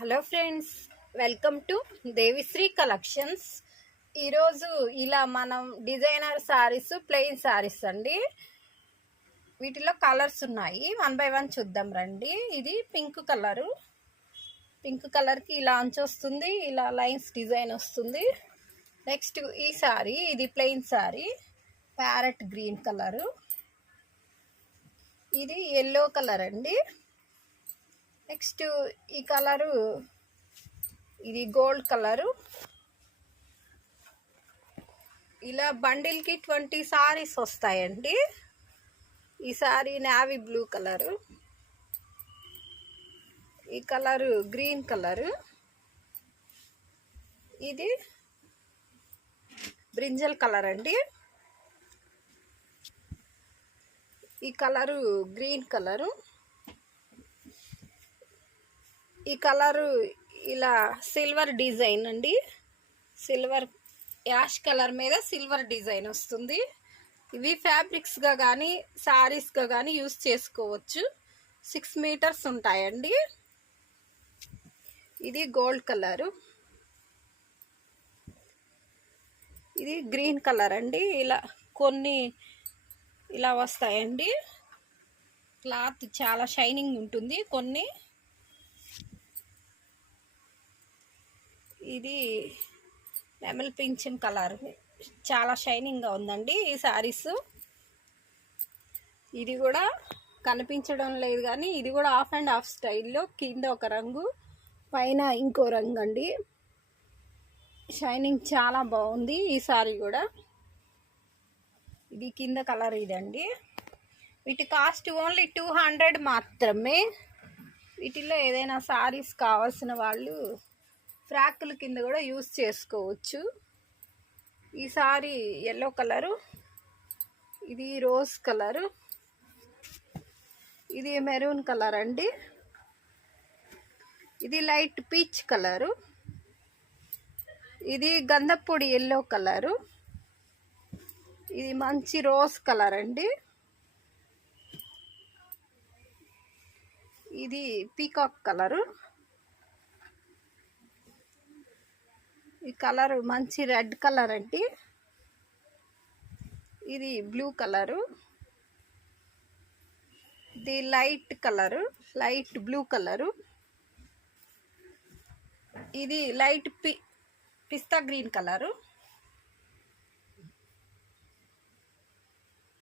Hello friends, welcome to Devishri collections. ఈరోజు ఇలా మనం డిజైనర్ శారీస్, ప్లెయిన్ శారీస్ అండి. వీటిలో కలర్స్ ఉన్నాయి, 1 by 1 చూద్దాం రండి. ఇది పింక్ కలరు. పింక్ కలర్కి ఇలా అంచు వస్తుంది, ఇలా లైన్స్ డిజైన్ వస్తుంది. నెక్స్ట్ ఈ శారీ, ఇది plain sari, parrot green colour. ఇది ఎల్లో కలర్ అండి. నెక్స్ట్ ఈ కలరు, ఇది గోల్డ్ కలరు. ఇలా బండిల్కి 20 సారీస్ వస్తాయండి. ఈ సారీ నేవీ బ్లూ కలరు, ఈ కలరు గ్రీన్ కలరు, ఇది బ్రింజల్ కలర్ అండి. ఈ కలరు గ్రీన్ కలరు, ఈ కలరు ఇలా సిల్వర్ డిజైన్ అండి. సిల్వర్ యాష్ కలర్ మీద సిల్వర్ డిజైన్ వస్తుంది. ఇవి ఫ్యాబ్రిక్స్గా కానీ శారీస్గా కానీ యూస్ చేసుకోవచ్చు. 6 మీటర్స్ ఉంటాయండి. ఇది గోల్డ్ కలరు, ఇది గ్రీన్ కలర్ అండి. ఇలా కొన్ని ఇలా వస్తాయండి. క్లాత్ చాలా షైనింగ్ ఉంటుంది. కొన్ని ఇది లెమన్ పింఛన్ కలర్, చాలా షైనింగ్గా ఉందండి ఈ శారీస్. ఇది కూడా కనిపించడం లేదు కానీ ఇది కూడా ఆఫ్ అండ్ ఆఫ్ స్టైల్లో, కింద ఒక రంగు పైన ఇంకో రంగు అండి. షైనింగ్ చాలా బాగుంది ఈ శారీ కూడా. ఇది కింద కలర్ ఇదండి. వీటి కాస్ట్ ఓన్లీ 200 మాత్రమే. వీటిలో ఏదైనా శారీస్ కావాల్సిన వాళ్ళు ఫ్రాకుల కింద కూడా యూస్ చేసుకోవచ్చు. ఈ సారీ ఎల్లో కలరు, ఇది రోజ్ కలరు, ఇది మెరూన్ కలర్ అండి. ఇది లైట్ పీచ్ కలరు, ఇది గంధపొడి ఎల్లో కలరు, ఇది మంచి రోజ్ కలర్ అండి. ఇది పీకాక్ కలరు, ఈ కలర్ మంచి రెడ్ కలర్ అండి. ఇది బ్లూ కలరు, ఇది light colour, light blue colour, ఇది లైట్ పిస్తా గ్రీన్ కలరు,